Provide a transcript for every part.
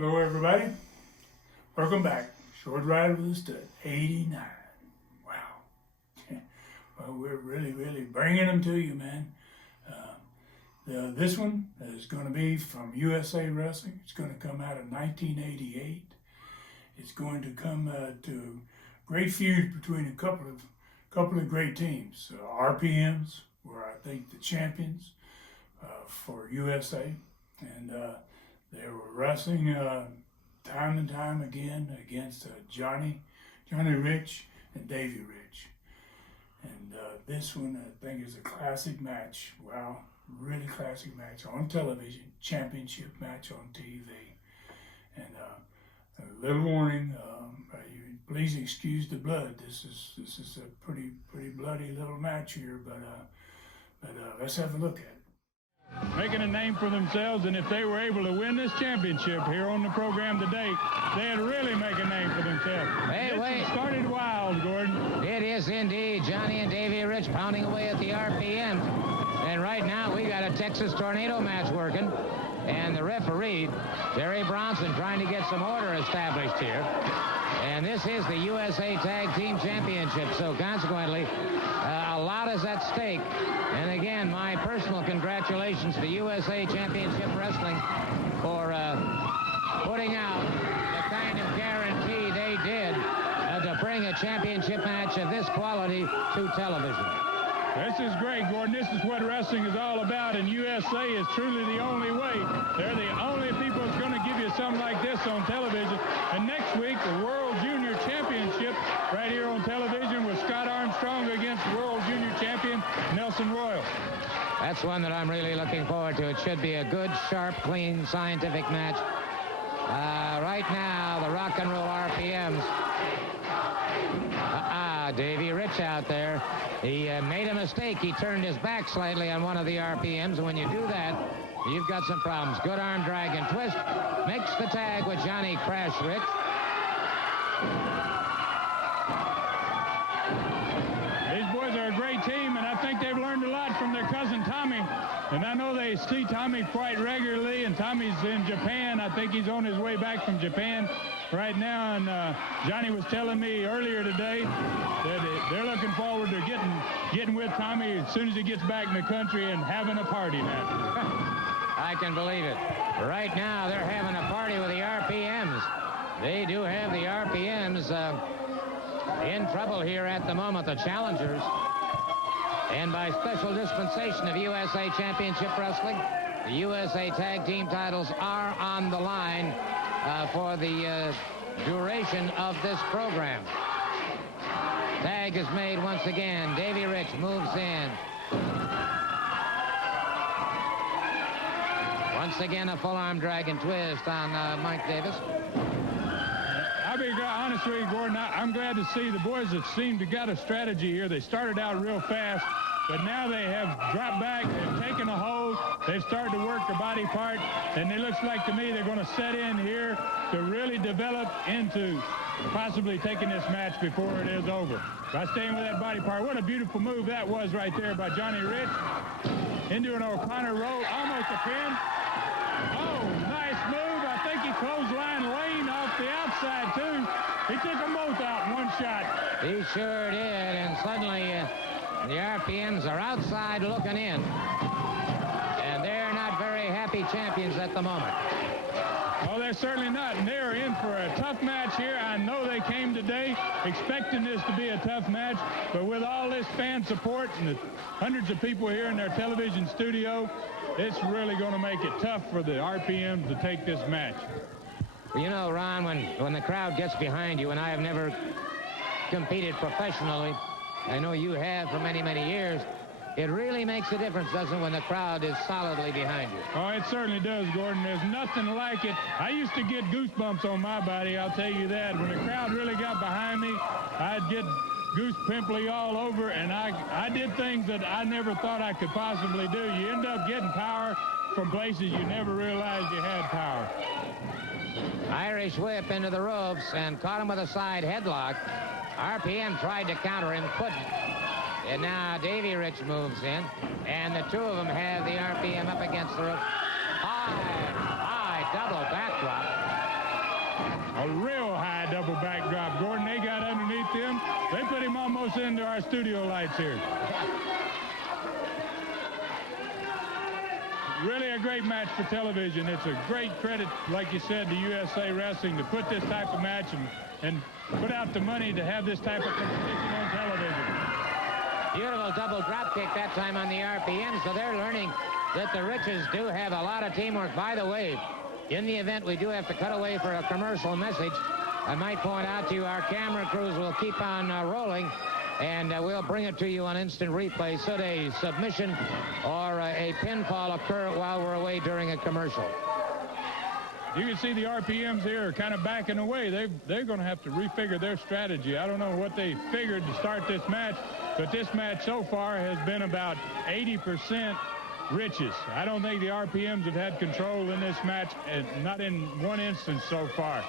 Hello, everybody. Welcome back. Short Ride with the Stud, 89. Wow. Well, we're really bringing them to you, man. This one is going to be from USA Wrestling. It's going to come out of 1988. It's going to come to great feud between a couple of great teams. RPMs were, I think, the champions for USA, and they were wrestling time and time again against Johnny Rich and Davey Rich. And this one, I think, is a classic match. Wow, really classic match on television, championship match on TV. And a little warning, please excuse the blood. This is a pretty bloody little match here, but let's have a look at it. Making a name for themselves, and if they were able to win this championship here on the program today, they'd really make a name for themselves. Hey, wait. Started wild, Gordon. It is indeed. Johnny and Davey Rich pounding away at the RPM. And right now, we got a Texas Tornado match working. And the referee, Terry Bronson, trying to get some order established here. And this is the USA Tag Team Championship. So consequently, a lot is at stake. And again, my personal congratulations to USA Championship Wrestling for putting out the kind of guarantee they did to bring a championship match of this quality to television. This is great, Gordon. This is what wrestling is all about, and USA is truly the only way. They're the only people that's going to give you something like this on television. And next week, the World Junior Championship right here on television with Scott Armstrong against World Junior Champion Nelson Royal. That's one that I'm really looking forward to. It should be a good, sharp, clean, scientific match. Right now, the rock and roll RPMs. Davey Rich out there. He made a mistake. He turned his back slightly on one of the RPMs, and when you do that, you've got some problems. Good arm drag and twist. Makes the tag with Johnny Crash Rich. These boys are a great team, and I think they've learned a lot from their cousin Tommy. And I know they see Tommy quite regularly, and Tommy's in Japan. I think he's on his way back from Japan right now, and Johnny was telling me earlier today that they're looking forward to getting with Tommy as soon as he gets back in the country and having a party now. I can believe it. Right now, they're having a party with the RPMs. They do have the RPMs in trouble here at the moment, the challengers. And by special dispensation of USA Championship Wrestling, the USA Tag Team titles are on the line for the duration of this program. Tag is made once again. Davey Rich moves in. Once again, a full arm drag and twist on Mike Davis. I'll be honest with you, Gordon. I'm glad to see the boys that seem to got a strategy here. They started out real fast, but now they have dropped back. They've taken a hold. They've started to work their body part, and it looks like to me they're going to set in here to really develop into possibly taking this match before it is over. By staying with that body part. What a beautiful move that was right there by Johnny Rich. Into an O'Connor roll, almost a pin. Oh, nice move. I think he clotheslined Lane off the outside, too. He took them both out in one shot. He sure did, and suddenly the RPMs are outside looking in. And they're not very happy champions at the moment. Oh, they're certainly not, and they're in for a tough match here. I know they came today expecting this to be a tough match, but with all this fan support and the hundreds of people here in their television studio, it's really going to make it tough for the RPMs to take this match. You know, Ron, when the crowd gets behind you, and I have never competed professionally, I know you have for many, many years, it really makes a difference, doesn't it, when the crowd is solidly behind you? Oh, it certainly does, Gordon. There's nothing like it. I used to get goosebumps on my body, I'll tell you that. When the crowd really got behind me, I'd get goose pimply all over, and I did things that I never thought I could possibly do. You end up getting power from places you never realized you had power. Irish whip into the ropes and caught him with a side headlock. RPM tried to counter him, couldn't. And now Davey Rich moves in, and the two of them have the RPM up against the rope. High double backdrop. close into our studio lights here. Really a great match for television. It's a great credit, like you said, to USA Wrestling to put this type of match and put out the money to have this type of competition on television. Beautiful double drop kick that time on the RPM, so they're learning that the Riches do have a lot of teamwork. By the way, in the event we do have to cut away for a commercial message, I might point out to you our camera crews will keep on rolling, and we'll bring it to you on instant replay should a submission or a pinfall occur while we're away during a commercial. You can see the RPMs here are kind of backing away. They're going to have to refigure their strategy. I don't know what they figured to start this match, but this match so far has been about 80% Riches. I don't think the RPMs have had control in this match, and not in one instance so far.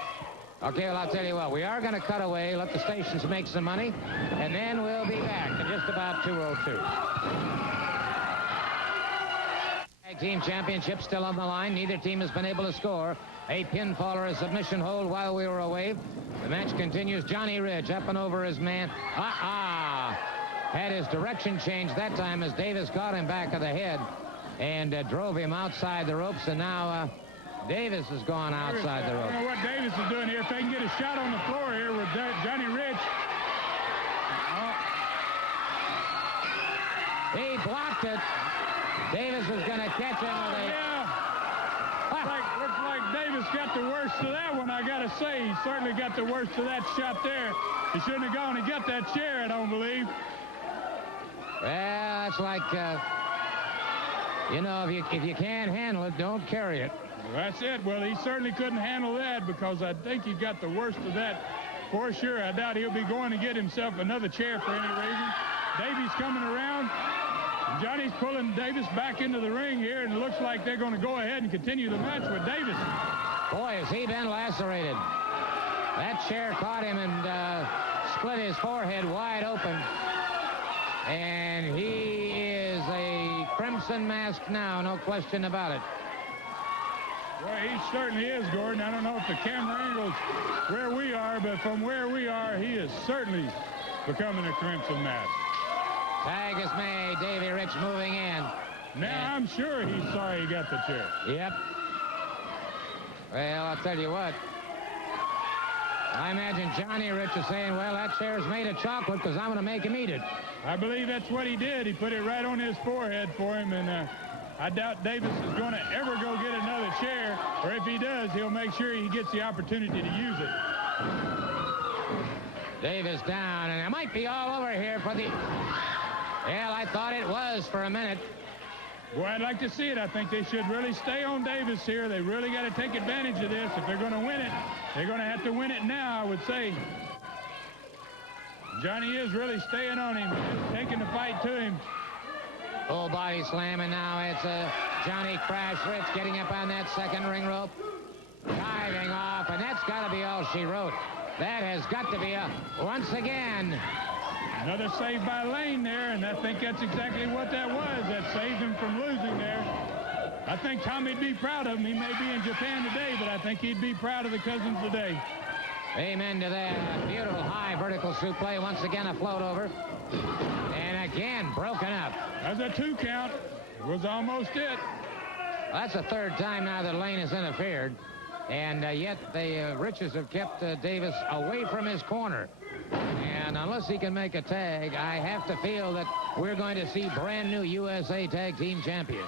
Okay, well, I'll tell you what. We are going to cut away, let the stations make some money, and then we'll be back in just about 2:02. Tag team championship still on the line. Neither team has been able to score a pinfall or a submission hold while we were away. The match continues. Johnny Rich up and over his man. Had his direction changed that time as Davis caught him back of the head and drove him outside the ropes, and now Davis has gone outside the ropes. I don't know what Davis is doing here. If they can get a shot on the floor here with Johnny Rich. He blocked it. Davis was going to catch him with a... Looks like Davis got the worst of that one, I got to say. He certainly got the worst of that shot there. He shouldn't have gone to get that chair, I don't believe. Well, that's like, you know, if you can't handle it, don't carry it. Well, that's it. Well, he certainly couldn't handle that because I think he got the worst of that for sure. I doubt he'll be going to get himself another chair for any reason. Davey's coming around. Johnny's pulling Davis back into the ring here, and it looks like they're going to go ahead and continue the match with Davis. Boy, has he been lacerated. That chair caught him and split his forehead wide open. And he is a crimson mask now, no question about it. Well, he certainly is, Gordon. I don't know if the camera angle's where we are, but from where we are, he is certainly becoming a crimson mask. Tag is made. Davey Rich moving in. Now, I'm sure he's sorry he got the chair. Yep. Well, I'll tell you what. I imagine Johnny Rich is saying, well, that chair's made of chocolate because I'm going to make him eat it. I believe that's what he did. He put it right on his forehead for him, and I doubt Davis is going to ever go get another chair, or if he does, he'll make sure he gets the opportunity to use it. Davis down, and it might be all over here for the... Well, I thought it was for a minute. Boy, I'd like to see it. I think they should really stay on Davis here. They really got to take advantage of this. If they're going to win it, they're going to have to win it now, I would say. Johnny is really staying on him, taking the fight to him. Full body slam, and now it's Johnny Crash Rich getting up on that second ring rope. Diving off, and that's got to be all she wrote. That has got to be once again. Another save by Lane there, and I think that's exactly what that was. That saved him from losing there. I think Tommy'd be proud of him. He may be in Japan today, but I think he'd be proud of the cousins today. Amen to that. Beautiful high vertical suplex. Once again, a float over. And again, broken up. That's a 2 count. It was almost it. Well, that's the third time now that Lane has interfered. And yet the Riches have kept Davis away from his corner. And unless he can make a tag, I have to feel that we're going to see brand new USA Tag Team Champions.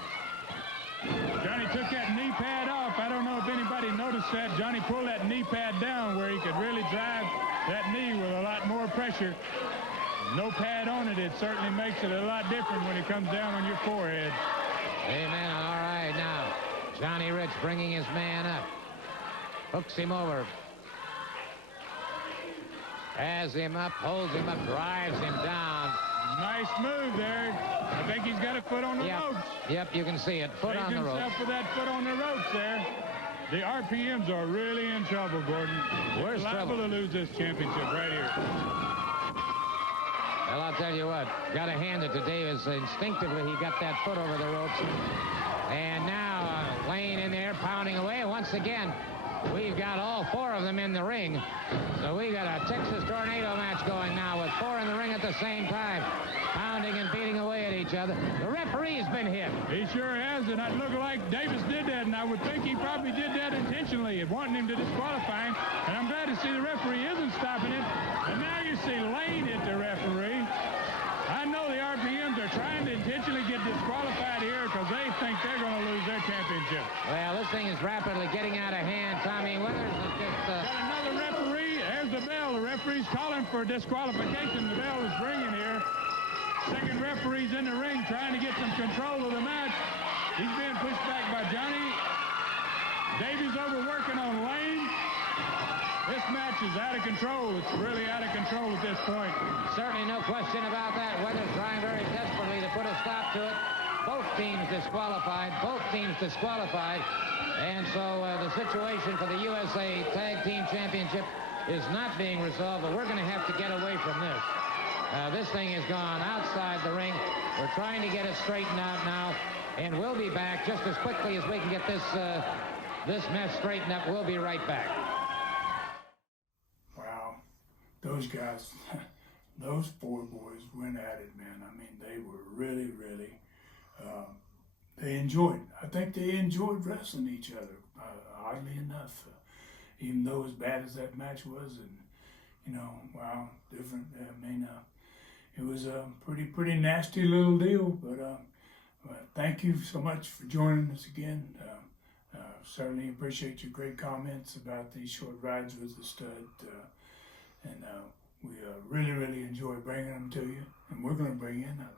Johnny took that knee pad off. I don't know if anybody noticed that. Johnny pulled that knee pad down where he could really drive that knee with a lot more pressure. No pad on it. It certainly makes it a lot different when it comes down on your forehead. Amen. All right, now Johnny Rich bringing his man up. Hooks him over. Has him up, holds him up, drives him down. Nice move there. I think he's got a foot on the ropes. Yep, you can see it. Foot on the ropes. Himself with that foot on the ropes there. The RPMs are really in trouble, Gordon. Where's liable to lose this championship right here. Well, I'll tell you what. Got to hand it to Davis. Instinctively, he got that foot over the ropes. And now Lane in there pounding away. Once again, we've got all 4 of them in the ring. So we've got a Texas Tornado match going now with 4 in the ring at the same time, pounding and beating away at each other. The referee's been hit. He sure has, and it looked like Davis did that, and I would think he probably did that intentionally, wanting him to disqualify him. And I'm glad to see the referee isn't stopping it. And now you see Lane hit the referee. I know the RPMs are trying to intentionally get disqualified here because they think they're going to lose their championship. Well, this thing is rapidly getting out of hand. Tommy Withers is just... Got another referee. There's the bell. The referee's calling for disqualification. The bell is ringing here. Second referee's in the ring trying to get some control of the match. He's being pushed back by Johnny. Davy's overworking on Lane. This match is out of control. It's really out of control at this point. Certainly no question about that. Weather's trying very desperately to put a stop to it. Both teams disqualified. Both teams disqualified. And so the situation for the USA Tag Team Championship is not being resolved, but we're going to have to get away from this. This thing has gone outside the ring. We're trying to get it straightened out now, and we'll be back just as quickly as we can get this mess straightened up. We'll be right back. Wow, those guys, those 4 boys went at it, man. I mean, they were really, they enjoyed. I think they enjoyed wrestling each other. Oddly enough, even though as bad as that match was, and wow, different. I mean, it was a pretty nasty little deal. But thank you so much for joining us again. Certainly appreciate your great comments about these short rides with the stud, and we really enjoy bringing them to you. And we're going to bring in a